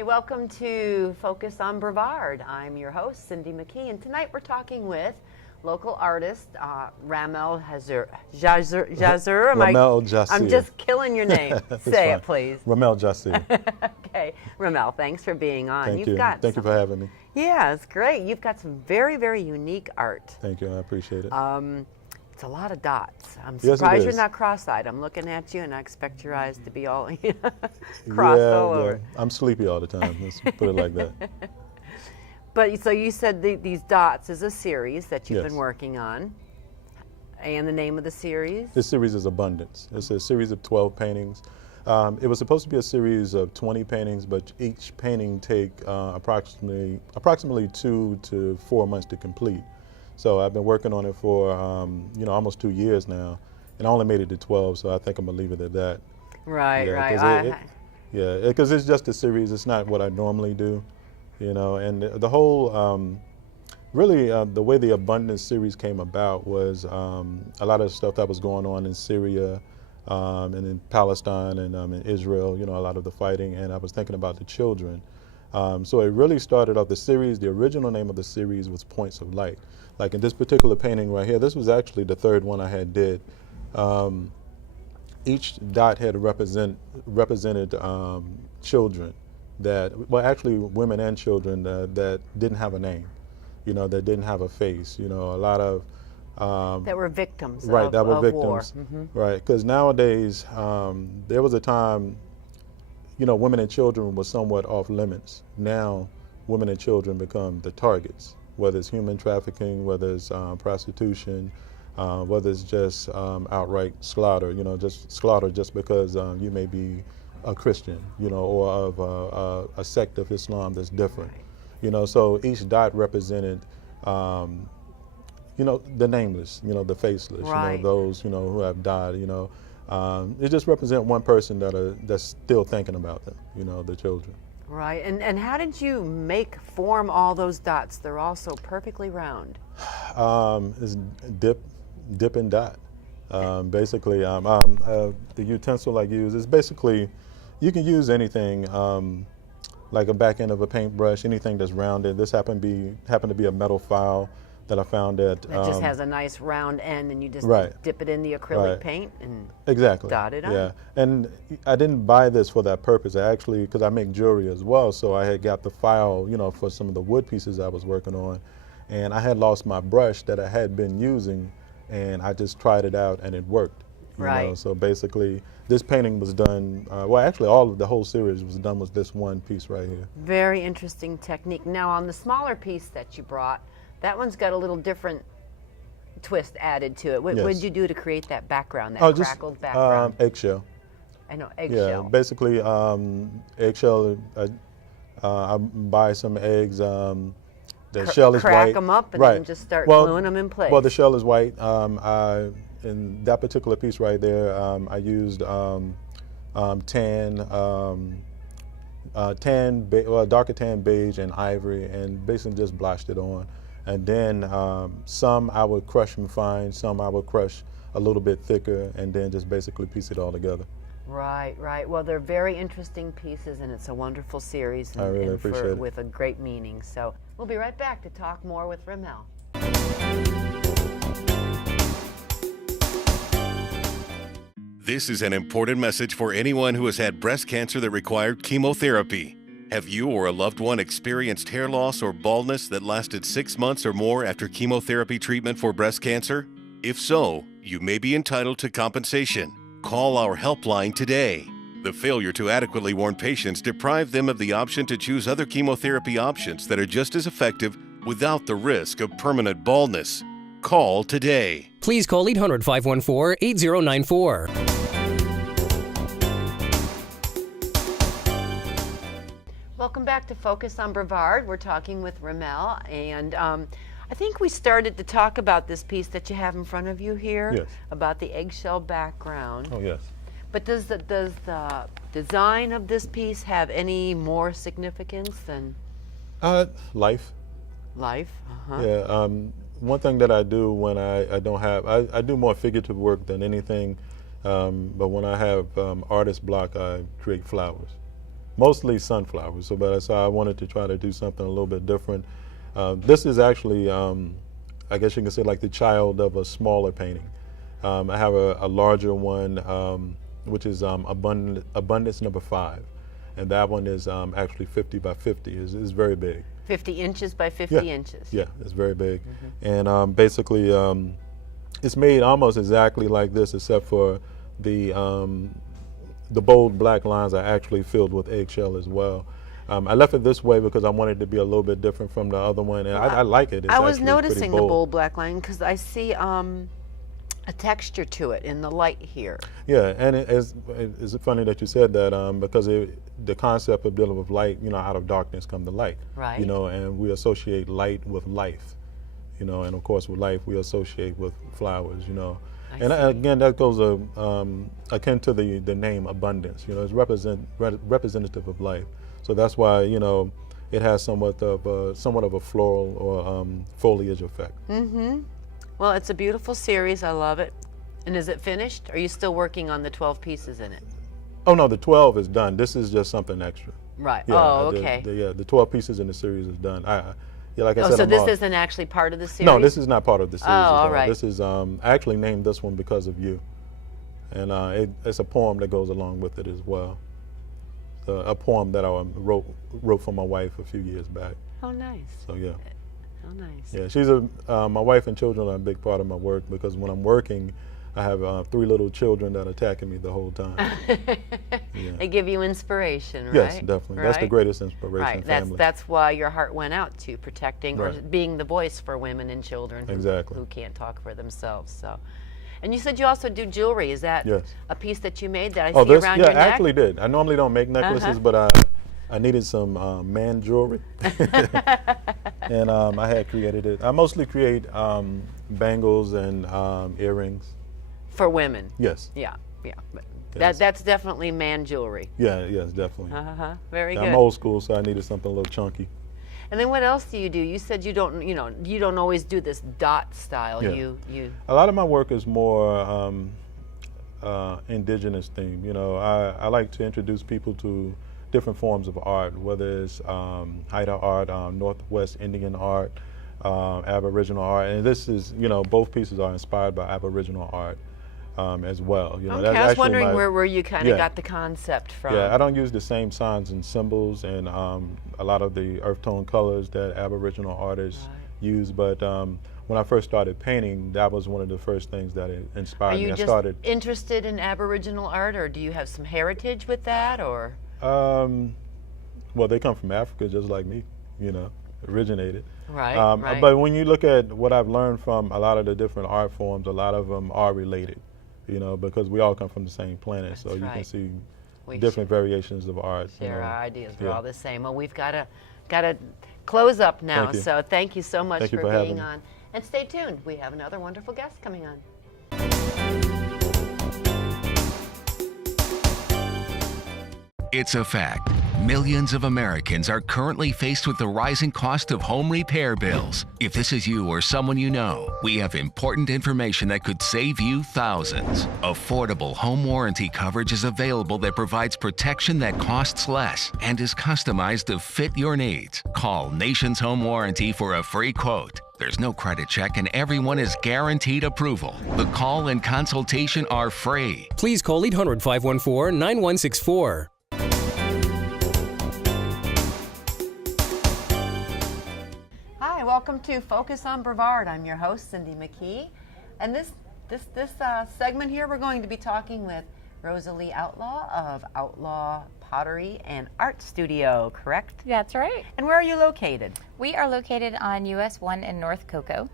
Hi, welcome to Focus on Brevard. I'm your host, Cindy McKee, and tonight we're talking with local artist Ramel Jasir. Ramel Jasir. I'm just killing your name. Say it, please. Ramel Jasir. Okay, Ramel, thanks for being on. Thank you. Thank you for having me. Yeah, it's great. You've got some very, very unique art. Thank you. I appreciate it. It's a lot of dots. I'm Yes, surprised it you're is. not cross-eyed. I'm looking at you, and I expect your eyes to be all crossed all over. I'm sleepy all the time. Let's put it like that. But so you said these dots is a series that you've Yes. been working on, and the name of the series? This series is Abundance. It's a series of 12 paintings. It was supposed to be a series of 20 paintings, but each painting take approximately 2 to 4 months to complete. So I've been working on it for almost 2 years now, and I only made it to 12. So I think I'm gonna leave it at that. Right, Yeah, right. because it's just a series. It's not what I normally do, And the whole, really, the way the Abundance series came about was a lot of stuff that was going on in Syria, and in Palestine and in Israel. A lot of the fighting, and I was thinking about the children. So it really started off the series. The original name of the series was Points of Light. Like in this particular painting right here, this was actually the third one I had did. Each dot had represented children actually women and children that didn't have a name, that didn't have a face. A lot of that were victims right, that were of victims, war. Mm-hmm. right? Because nowadays there was a time, women and children were somewhat off limits. Now, women and children become the targets, whether it's human trafficking, whether it's prostitution, whether it's just outright slaughter, just slaughter just because you may be a Christian, or of a sect of Islam that's different. So each dot represented, the nameless, the faceless, Right. those, who have died, it just represents one person that's still thinking about them, the children. Right, and how did you form all those dots? They're all so perfectly round. It's dip and dot. Basically, the utensil I use is basically, you can use anything, like a back end of a paintbrush, anything that's rounded. This happened to be a metal file that I found at. It just has a nice round end, and you just Right. dip it in the acrylic Right. paint and Exactly. dot it on. Yeah, and I didn't buy this for that purpose. Because I make jewelry as well, so I had got the file, for some of the wood pieces I was working on, and I had lost my brush that I had been using, and I just tried it out, and it worked. Right. So basically, this painting was done. Actually, the whole series was done with this one piece right here. Very interesting technique. Now, on the smaller piece that you brought, that one's got a little different twist added to it. What Yes. did you do to create that background, that crackled background? Eggshell. I know, Yeah, eggshell. basically eggshell. I buy some eggs. The shell is white. Crack them up and then just start gluing them in place. Well, the shell is white. In that particular piece right there, I used darker tan beige and ivory, and basically just blotched it on. And then some I would crush them fine, some I would crush a little bit thicker, and then just basically piece it all together. Right, right. Well, they're very interesting pieces, and it's a wonderful series, I really appreciate it. with a great meaning. So we'll be right back to talk more with Ramel. This is an important message for anyone who has had breast cancer that required chemotherapy. Have you or a loved one experienced hair loss or baldness that lasted 6 months or more after chemotherapy treatment for breast cancer? If so, you may be entitled to compensation. Call our helpline today. The failure to adequately warn patients deprive them of the option to choose other chemotherapy options that are just as effective without the risk of permanent baldness. Call today. Please call 800-514-8094. Welcome back to Focus on Brevard. We're talking with Ramel, and I think we started to talk about this piece that you have in front of you here, Yes. about the eggshell background. Oh, yes. But does the design of this piece have any more significance than Life. life? Uh-huh. Yeah. One thing that I do when I don't have, I do more figurative work than anything, but when I have artist block, I create flowers. mostly sunflowers. So I wanted to try to do something a little bit different. This is actually, I guess you can say, like the child of a smaller painting. I have a larger one, which is Abundance number 5. And that one is actually 50 by 50. It's very big. 50 inches by 50 Yeah. inches. Yeah, it's very big. And basically, it's made almost exactly like this, except for the bold black lines are actually filled with eggshell as well. I left it this way because I wanted it to be a little bit different from the other one, and I like it. It's I was actually pretty noticing the bold black line because I see a texture to it in the light here. Yeah, and it's funny that you said that because the concept of dealing with light, out of darkness come the light. Right. And we associate light with life, and of course with life we associate with flowers, And again, that goes akin to the name abundance. It's representative of life. So that's why it has somewhat of a floral or foliage effect. Well, it's a beautiful series. I love it. And is it finished? Are you still working on the 12 pieces in it? Oh no, the 12 is done. This is just something extra. Right. Yeah, oh, okay. The 12 pieces in the series is done. Like I said, so this isn't actually part of the series? No, this is not part of the series. Oh, all right. This is I actually named this one because of you, and it's a poem that goes along with it as well. A poem that I wrote for my wife a few years back. Oh, nice. So yeah. Oh, nice. Yeah, she's my wife and children are a big part of my work because when I'm working, I have 3 little children that are attacking me the whole time. Yeah. They give you inspiration, right? Yes, definitely. Right? That's the greatest inspiration. Right. Family. That's why your heart went out to protecting or Right. being the voice for women and children who can't talk for themselves. So, and you said you also do jewelry. Is that Yes. a piece that you made that I Oh, see around your neck? I actually did. I normally don't make necklaces, but I needed some man jewelry, and I had created it. I mostly create bangles and earrings. For women. Yes. Yeah. Yeah. But Yes. that's definitely man jewelry. Yeah. Yes, definitely. Very good. I'm old school, so I needed something a little chunky. And then what else do? You said you don't always do this dot style. Yeah. You. A lot of my work is more indigenous theme. I like to introduce people to different forms of art, whether it's Haida art, Northwest Indian art, Aboriginal art, and this is, both pieces are inspired by Aboriginal art as well. Okay, That's I was actually wondering where you kind of Yeah. got the concept from. Yeah, I don't use the same signs and symbols and a lot of the earth tone colors that Aboriginal artists use, but when I first started painting, that was one of the first things that inspired me. Are you just interested in Aboriginal art, or do you have some heritage with that, or? Well, they come from Africa just like me, originated. Right, right. But when you look at what I've learned from a lot of the different art forms, a lot of them are related, because we all come from the same planet. That's so you right. can see We different variations of art. share our ideas. We're Yeah. all the same. Well, we've got to close up now. Thank you. So thank you so much Thank you for for having being me. on. And stay tuned. We have another wonderful guest coming on. It's a fact. Millions of Americans are currently faced with the rising cost of home repair bills. If this is you or someone you know, we have important information that could save you thousands. Affordable home warranty coverage is available that provides protection that costs less and is customized to fit your needs. Call Nation's Home Warranty for a free quote. There's no credit check and everyone is guaranteed approval. The call and consultation are free. Please call 800-514-9164. Hi, welcome to Focus on Brevard. I'm your host, Cindy McKee. And this segment here, we're going to be talking with Rosalie Outlaw of Outlaw Pottery and Art Studio, correct? That's right. And where are you located? We are located on US 1 in North Cocoa.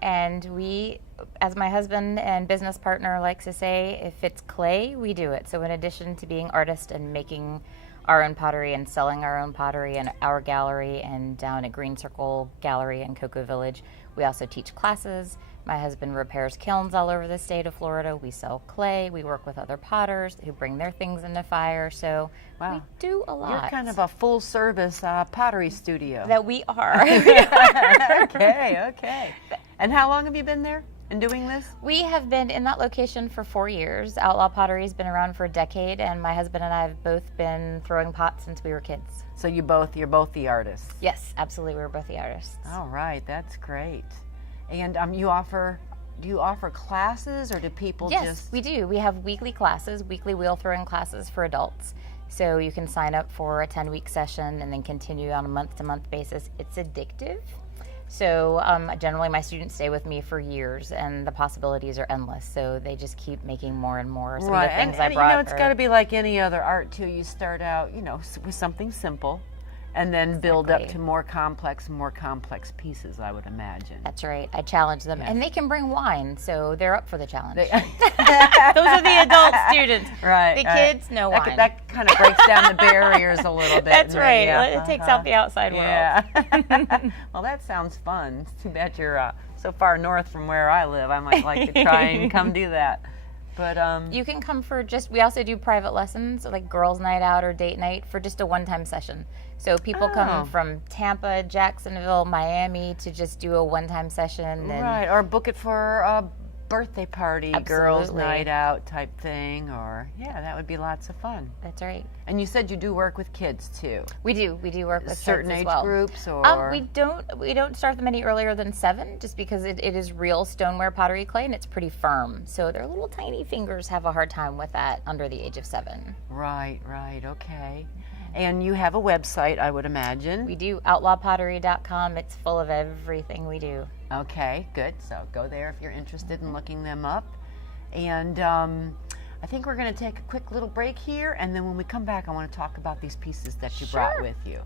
And we, as my husband and business partner likes to say, if it's clay, we do it. So in addition to being artists and making our own pottery and selling our own pottery in our gallery and down at Green Circle Gallery in Cocoa Village, we also teach classes. My husband repairs kilns all over the state of Florida. We sell clay. We work with other potters who bring their things into fire. So we do a lot. You're kind of a full-service pottery studio. That we are. Okay. And how long have you been there? in doing this? We have been in that location for 4 years. Outlaw Pottery has been around for a decade, and my husband and I have both been throwing pots since we were kids. So you're both the artists. Yes, absolutely. We're both the artists. All right, that's great. And do you offer classes, or do people Yes, just? we do. We have weekly classes, weekly wheel throwing classes for adults. So you can sign up for a 10-week session and then continue on a month-to-month basis. It's addictive. So generally my students stay with me for years, and the possibilities are endless. So they just keep making more and more. Some of the things I brought it's got to be like any other art too. You start out, with something simple, and then build up to more complex pieces, I would imagine. That's right. I challenge them. Yes. And they can bring wine, so they're up for the challenge. Those are the adult students. Right. The kids, no wine. That kind of breaks down the barriers a little bit. That's right. Yeah. It takes out the outside world. Yeah. Well, that sounds fun. It's too bad you're so far north from where I live. I might like to try and come do that. But you can come for we also do private lessons, like girls' night out or date night, for just a one-time session. So people come from Tampa, Jacksonville, Miami to just do a one-time session. Right, or book it for a birthday party, girls' night out type thing, or that would be lots of fun. That's right. And you said you do work with kids too. We do work with certain kids age as well. groups, or we don't start them any earlier than 7, just because it is real stoneware pottery clay and it's pretty firm. So their little tiny fingers have a hard time with that under the age of 7. Right, okay. And you have a website, I would imagine. We do, outlawpottery.com. It's full of everything we do. Okay, good. So go there if you're interested in looking them up. And I think we're going to take a quick little break here, and then when we come back, I want to talk about these pieces that you brought with you.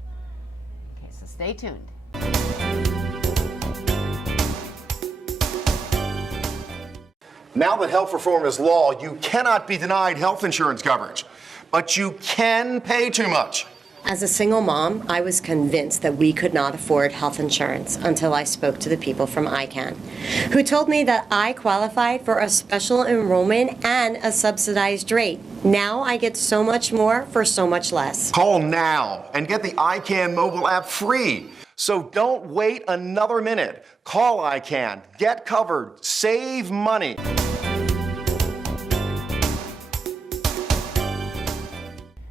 Okay, so stay tuned. Now that health reform is law, you cannot be denied health insurance coverage, but you can pay too much. As a single mom, I was convinced that we could not afford health insurance until I spoke to the people from ICANN, who told me that I qualified for a special enrollment and a subsidized rate. Now I get so much more for so much less. Call now and get the ICANN mobile app free. So don't wait another minute. Call ICANN, get covered, save money.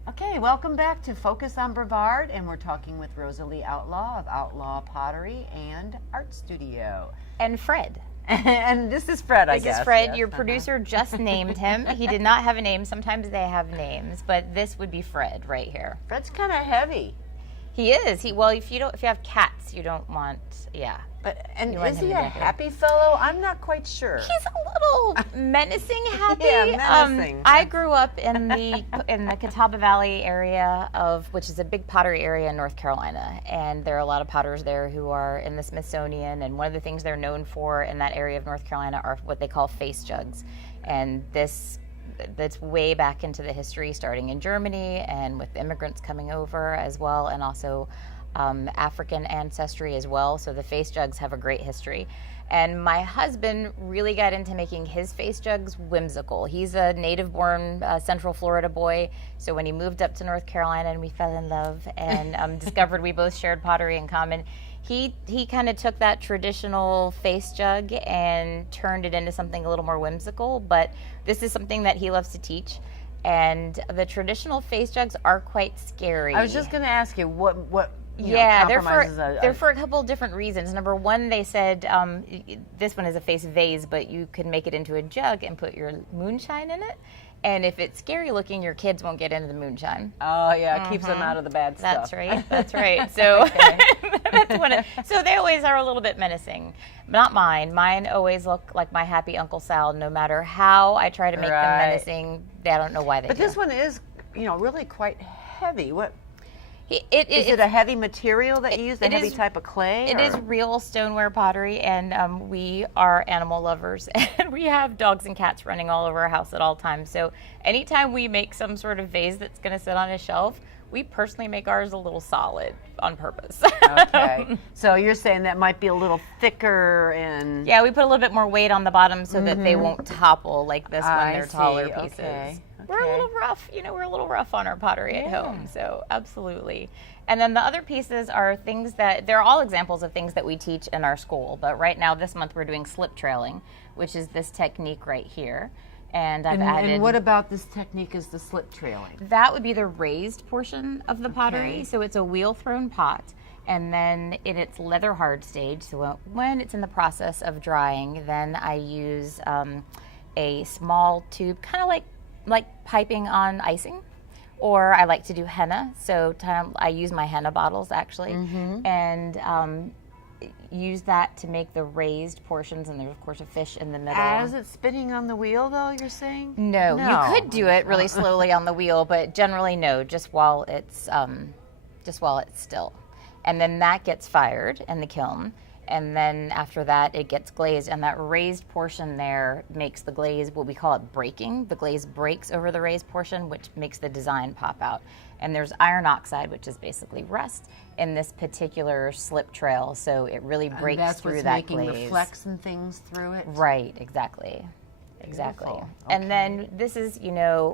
Okay, welcome back to Focus on Brevard, and we're talking with Rosalie Outlaw of Outlaw Pottery and Art Studio. And Fred. And this is Fred, I guess. This is Fred. Yes. Your producer just named him. He did not have a name. Sometimes they have names, but this would be Fred right here. Fred's kind of heavy. He is. Well, if you have cats, you don't want, But and want is him he to a be happy. happy fellow? I'm not quite sure. He's a little menacing happy. Yeah, menacing. I grew up in the Catawba Valley area which is a big pottery area in North Carolina, and there are a lot of potters there who are in the Smithsonian, and one of the things they're known for in that area of North Carolina are what they call face jugs. And that's way back into the history, starting in Germany and with immigrants coming over as well, and also African ancestry as well. So the face jugs have a great history. And my husband really got into making his face jugs whimsical. He's a native-born Central Florida boy. So when he moved up to North Carolina and we fell in love and discovered we both shared pottery in common, he kind of took that traditional face jug and turned it into something a little more whimsical. But this is something that he loves to teach. And the traditional face jugs are quite scary. I was just going to ask you what they're for a couple of different reasons. Number one, they said this one is a face vase, but you can make it into a jug and put your moonshine in it. And if it's scary looking, your kids won't get into the moonshine. Oh yeah, it keeps them out of the bad stuff. That's right. So so they always are a little bit menacing. Not mine. Mine always look like my happy Uncle Sal. No matter how I try to make them menacing, they don't know why they do. But this one is, really quite heavy. What? Is It's it a heavy material that you use? A heavy type of clay? It is real stoneware pottery, and we are animal lovers, and we have dogs and cats running all over our house at all times. So anytime we make some sort of vase that's going to sit on a shelf, we personally make ours a little solid on purpose. Okay. So you're saying that might be a little thicker and... Yeah, we put a little bit more weight on the bottom so that they won't topple like this when they're taller pieces. Okay. we're a little rough. We're a little rough on our pottery at home. So absolutely. And then the other pieces are things that, they're all examples of things that we teach in our school. But right now, this month, we're doing slip trailing, which is this technique right here. And I've added... And what about this technique is the slip trailing? That would be the raised portion of the pottery. So it's a wheel-thrown pot. And then in its leather hard stage, so when it's in the process of drying, then I use a small tube, kind of like piping on icing. Or I like to do henna, so I use my henna bottles actually, and use that to make the raised portions, and there's of course a fish in the middle. As it's spinning on the wheel though, you're saying? No, you could do it really slowly on the wheel, but generally no, just while it's still. And then that gets fired in the kiln. And then after that, it gets glazed, and that raised portion there makes the glaze, what we call it breaking. The glaze breaks over the raised portion, which makes the design pop out. And there's iron oxide, which is basically rust, in this particular slip trail, so it really breaks through that glaze. That's what's making the flecks and things through it? Right, exactly. Exactly. Okay. And then this is,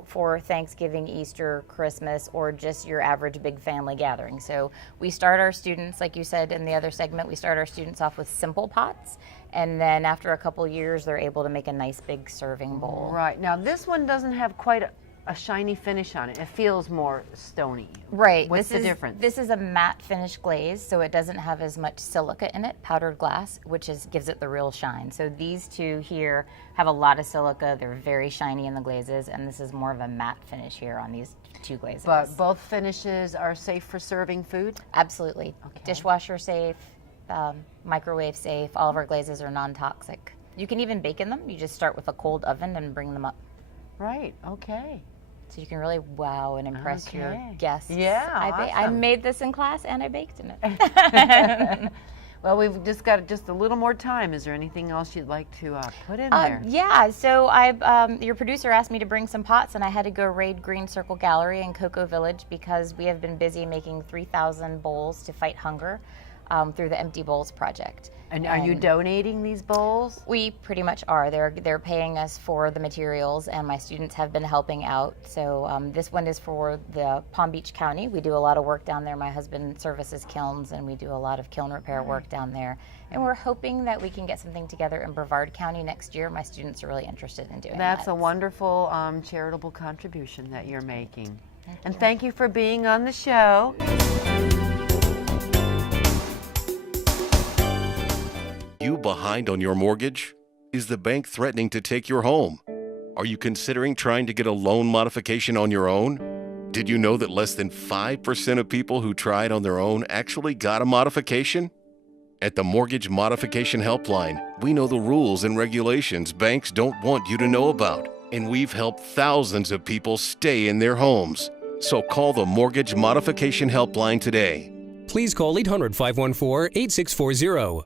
for Thanksgiving, Easter, Christmas, or just your average big family gathering. So we start our students, like you said in the other segment, we start our students off with simple pots. And then after a couple years, they're able to make a nice big serving bowl. Right. Now this one doesn't have quite a shiny finish on it. It feels more stony. Right. What's the difference? This is a matte finish glaze, so it doesn't have as much silica in it, powdered glass, which gives it the real shine. So these two here have a lot of silica. They're very shiny in the glazes, and this is more of a matte finish here on these two glazes. But both finishes are safe for serving food? Absolutely. Okay. Dishwasher safe, microwave safe. All of our glazes are non-toxic. You can even bake in them. You just start with a cold oven and bring them up. Right. Okay. So you can really wow and impress your guests. Yeah, I made this in class and I baked in it. Well, we've just got just a little more time. Is there anything else you'd like to put in there? Yeah, so your producer asked me to bring some pots, and I had to go raid Green Circle Gallery in Cocoa Village because we have been busy making 3,000 bowls to fight hunger through the Empty Bowls Project. And are you donating these bowls? We pretty much are. They're paying us for the materials, and my students have been helping out. So this one is for the Palm Beach County. We do a lot of work down there. My husband services kilns, and we do a lot of kiln repair work down there. And we're hoping that we can get something together in Brevard County next year. My students are really interested in doing that. That's a wonderful charitable contribution that you're making. And thank you for being on the show. You behind on your mortgage? Is the bank threatening to take your home? Are you considering trying to get a loan modification on your own? Did you know that less than 5% of people who tried on their own actually got a modification? At the Mortgage Modification Helpline, we know the rules and regulations banks don't want you to know about, and we've helped thousands of people stay in their homes. So call the Mortgage Modification Helpline today. Please call 800-514-8640.